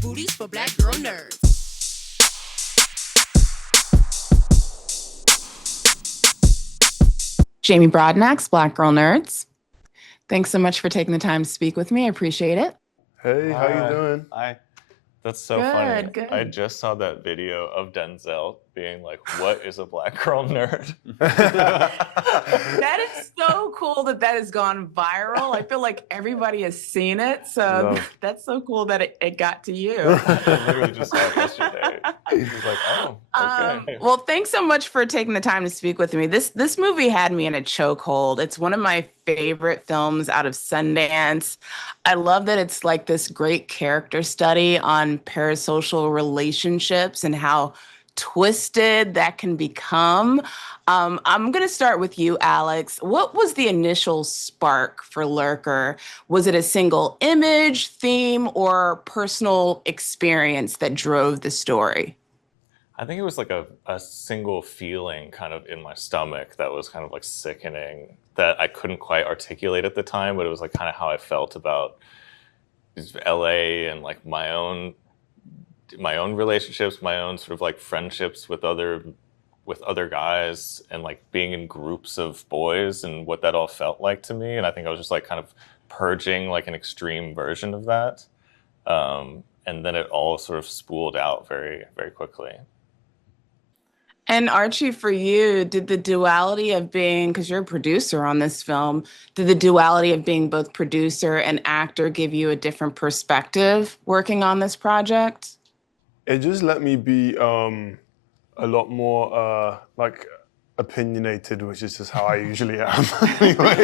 booties for black girl nerds. Jamie Broadnax, Black Girl Nerds. Thanks so much for taking the time to speak with me. I appreciate it. Hey, how you doing? Hi. That's so Good, funny. good. I just saw that video of Denzel being like, what is a black girl nerd? That is so cool that has gone viral. I feel like everybody has seen it. So that's so cool that it got to you. I literally just saw it yesterday. I was like, oh, okay. Well, thanks so much for taking the time to speak with me. This movie had me in a chokehold. It's one of my favorite films out of Sundance. I love that it's like this great character study on parasocial relationships and how twisted that can become. I'm going to start with you, Alex. What was the initial spark for Lurker? Was it a single image, theme, or personal experience that drove the story? I think it was like a single feeling kind of in my stomach that was kind of like sickening that I couldn't quite articulate at the time, but it was like kind of how I felt about LA and like my own relationships, my own sort of like friendships with other guys and like being in groups of boys and what that all felt like to me. And I think I was just like kind of purging like an extreme version of that. And then it all sort of spooled out very, very quickly. And Archie, for you, did the duality of being, because you're a producer on this film, did the duality of being both producer and actor give you a different perspective working on this project? It just let me be a lot more like opinionated, which is just how I usually am. Anyway.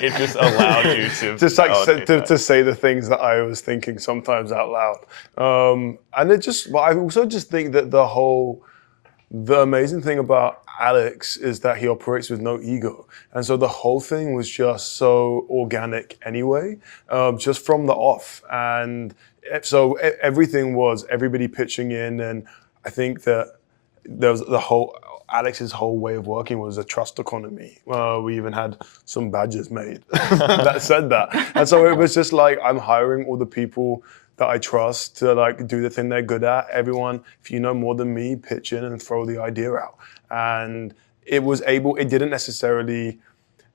It just allowed you to just like to say the things that I was thinking sometimes out loud. And it just, well, I also just think that the amazing thing about Alex is that he operates with no ego. And so the whole thing was just so organic anyway, just from the off. And so everything was everybody pitching in. And I think that there was Alex's whole way of working was a trust economy. We even had some badges made that said that. And so it was just like, I'm hiring all the people that I trust to like do the thing they're good at. Everyone, if you know more than me, pitch in and throw the idea out. And it didn't necessarily,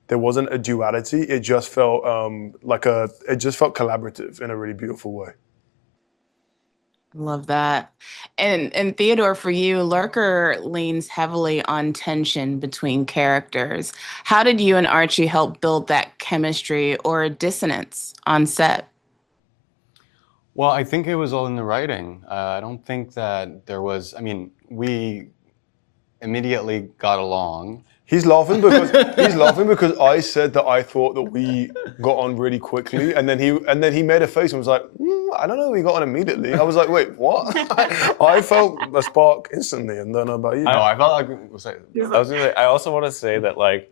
there wasn't a duality. It just felt it just felt collaborative in a really beautiful way. Love that. And Theodore, for you, Lurker leans heavily on tension between characters. How did you and Archie help build that chemistry or dissonance on set? Well, I think it was all in the writing. I don't think that there was, we immediately got along. He's laughing because I said that I thought that we got on really quickly, and then he made a face and was like, I don't know, we got on immediately. I was like, wait, what? I felt a spark instantly, and don't know about you. I felt like I was gonna say, I also want to say that like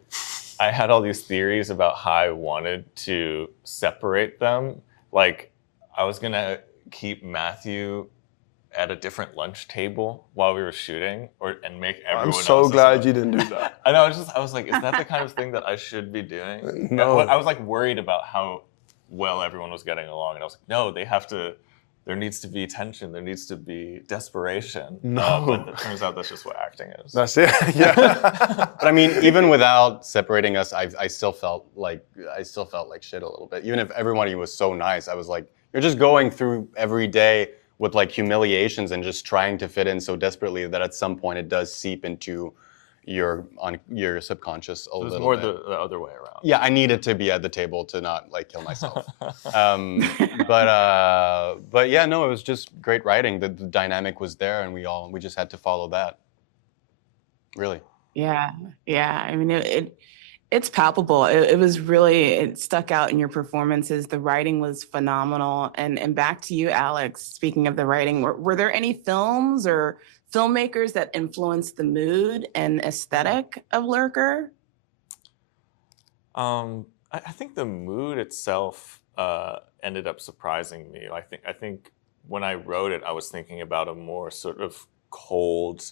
I had all these theories about how I wanted to separate them. Like I was gonna keep Matthew at a different lunch table while we were shooting, and make everyone I'm so glad you didn't do that. I know. I was like, is that the kind of thing that I should be doing? No. I was like worried about how well everyone was getting along, and I was like, no, there needs to be tension, there needs to be desperation. No. But it turns out that's just what acting is. That's it. Yeah. But I mean, even without separating us, I still felt like shit a little bit. Even if everybody was so nice, I was like, you're just going through every day with like humiliations and just trying to fit in so desperately that at some point it does seep into your subconscious a little bit. It was more the other way around. Yeah, I needed to be at the table to not like kill myself. But yeah, no, it was just great writing. The dynamic was there, and we just had to follow that. Really. Yeah. I mean, it's palpable. It stuck out in your performances. The writing was phenomenal. And back to you, Alex, speaking of the writing, were there any films or filmmakers that influenced the mood and aesthetic of Lurker? I think the mood itself ended up surprising me. I think when I wrote it, I was thinking about a more sort of cold,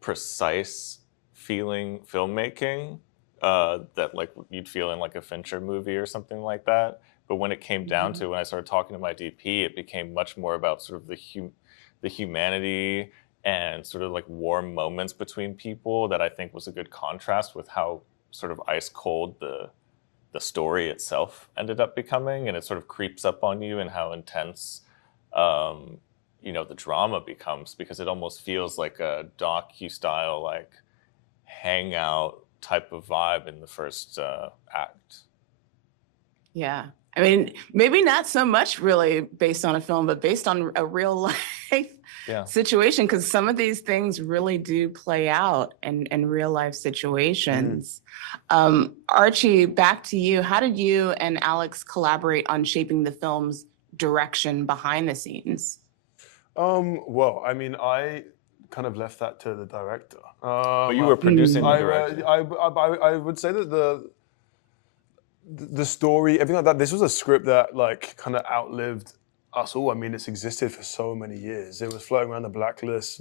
precise feeling filmmaking that like you'd feel in like a Fincher movie or something like that. But when it came down to, when I started talking to my DP, it became much more about sort of the humanity and sort of like warm moments between people that I think was a good contrast with how sort of ice cold the story itself ended up becoming, and it sort of creeps up on you and how intense the drama becomes, because it almost feels like a docu-style like hangout type of vibe in the first act. Yeah. I mean, maybe not so much really based on a film, but based on a real life situation, because some of these things really do play out in real life situations. Archie, back to you. How did you and Alex collaborate on shaping the film's direction behind the scenes? Well, I mean, I kind of left that to the director. But you were producing and directing. I would say that the story, everything like that, this was a script that like kind of outlived us all. I mean, it's existed for so many years. It was floating around the blacklist.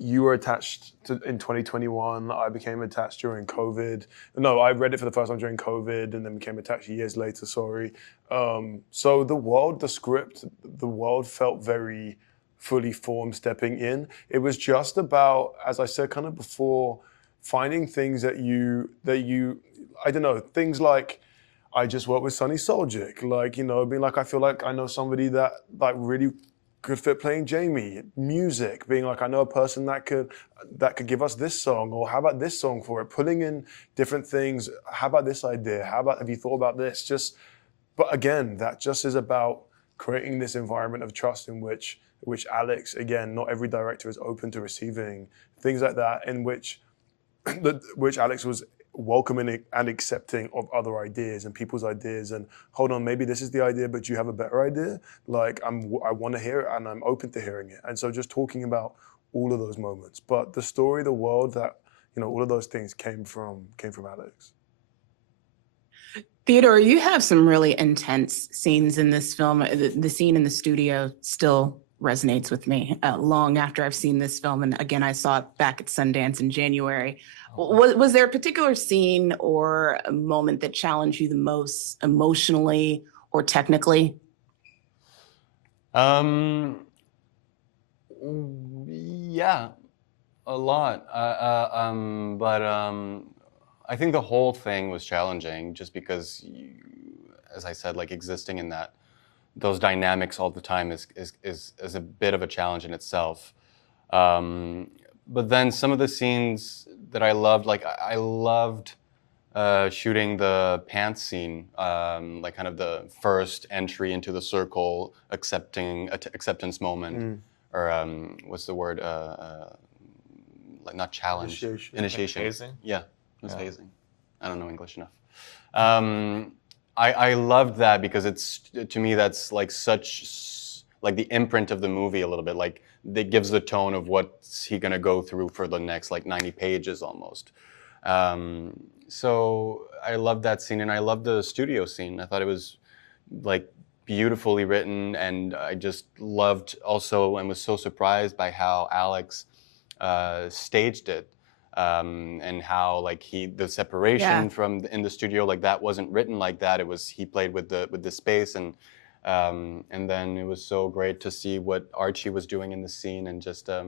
You were attached to in 2021. I became attached during COVID. No, I read it for the first time during COVID and then became attached years later, sorry. So the script, the world felt very fully formed stepping in. It was just about, as I said kind of before, finding things that you I don't know, things like I just worked with Sonny Soljic, like, being like, I feel like I know somebody that like really could fit playing Jamie. Music, being like, I know a person that could give us this song, or how about this song for it? Pulling in different things. How about this idea? Have you thought about this? But again, that just is about creating this environment of trust in which Alex, again, not every director is open to receiving things like that, in which Alex was welcoming and accepting of other ideas and people's ideas, and hold on, maybe this is the idea, but you have a better idea. Like I want to hear it, and I'm open to hearing it. And so just talking about all of those moments, but the story, the world, that all of those things came from Alex. Theodore, you have some really intense scenes in this film. The scene in the studio still resonates with me long after I've seen this film. And again, I saw it back at Sundance in January. Was there a particular scene or a moment that challenged you the most emotionally or technically? Yeah, a lot. But I think the whole thing was challenging, just because, as I said, like existing in those dynamics all the time is a bit of a challenge in itself. But then some of the scenes that I loved, like I loved shooting the pants scene, like kind of the first entry into the circle, acceptance moment, or what's the word? Like not challenge, initiation. Hazing? Yeah, it was hazing. I don't know English enough. I loved that because to me that's like like the imprint of the movie a little bit. Like it gives the tone of what's he gonna go through for the next like 90 pages almost. So I loved that scene, and I loved the studio scene. I thought it was like beautifully written, and I just loved also and was so surprised by how Alex staged it. And how like the separation from in the studio, like that wasn't written like that. It was, he played with the space, and then it was so great to see what Archie was doing in the scene, and just I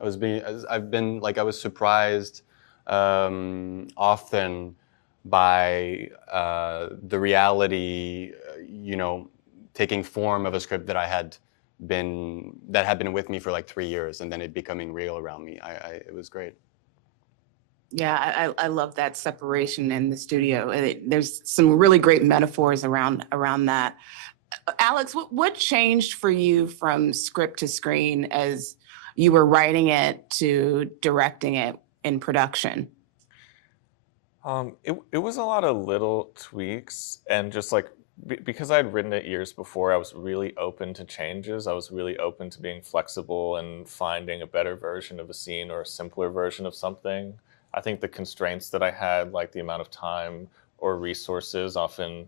was surprised often by the reality, taking form of a script that had been with me for like 3 years, and then it becoming real around me. It was great. Yeah, I love that separation in the studio. There's some really great metaphors around that. Alex, what changed for you from script to screen as you were writing it to directing it in production? It was a lot of little tweaks, and just like because I'd written it years before, I was really open to changes. I was really open to being flexible and finding a better version of a scene or a simpler version of something. I think the constraints that I had, like the amount of time or resources, often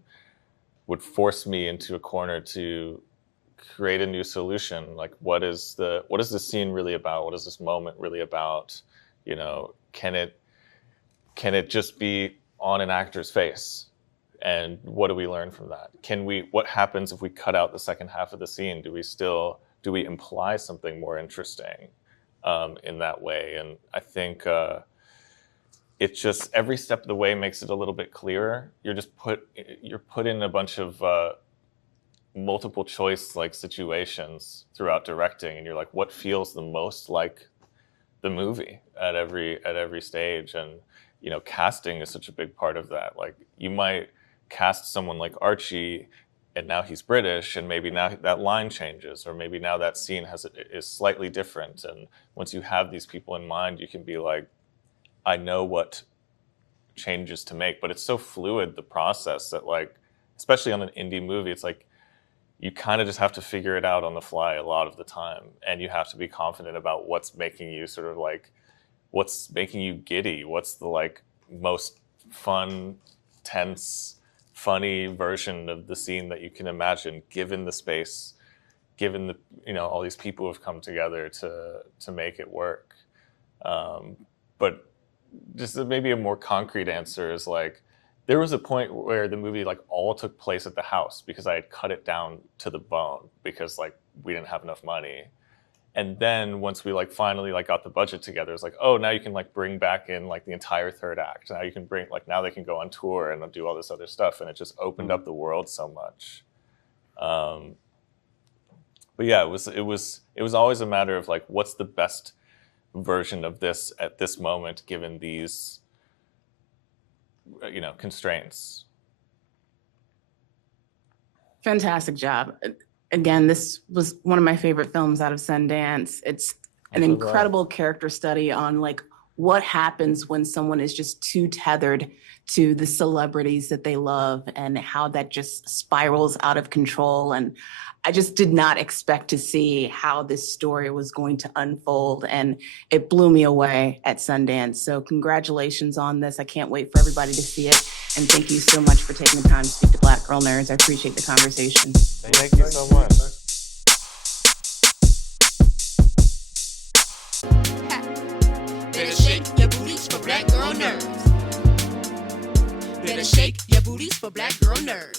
would force me into a corner to create a new solution. Like, what is the scene really about? What is this moment really about? Can it just be on an actor's face? And what do we learn from that? What happens if we cut out the second half of the scene? Do we imply something more interesting in that way? And I think it's just every step of the way makes it a little bit clearer. You're put in a bunch of multiple choice like situations throughout directing, and you're like, what feels the most like the movie at every stage? And casting is such a big part of that. Like, you might cast someone like Archie, and now he's British, and maybe now that line changes, or maybe now that scene is slightly different. And once you have these people in mind, you can be like, I know what changes to make. But it's so fluid, the process, that, like, especially on an indie movie, it's like you kind of just have to figure it out on the fly a lot of the time, and you have to be confident about what's making you what's making you giddy, what's the like most fun, tense, funny version of the scene that you can imagine, given the space, given the all these people who have come together to make it work. But just maybe a more concrete answer is, like, there was a point where the movie like all took place at the house because I had cut it down to the bone because like we didn't have enough money. And then once we like finally like got the budget together, it's like, oh, now you can like bring back in like the entire third act. Now you can now they can go on tour and do all this other stuff, and it just opened up the world so much. But yeah, it was always a matter of like, what's the best version of this at this moment given these constraints. Fantastic job. Again, this was one of my favorite films out of Sundance. It's an incredible character study on like what happens when someone is just too tethered to the celebrities that they love and how that just spirals out of control. And I just did not expect to see how this story was going to unfold, and it blew me away at Sundance. So congratulations on this. I can't wait for everybody to see it. And thank you so much for taking the time to speak to Black Girl Nerds. I appreciate the conversation. Thank you so much. Better shake your booties for Black Girl Nerds. Better shake your booties for Black Girl Nerds.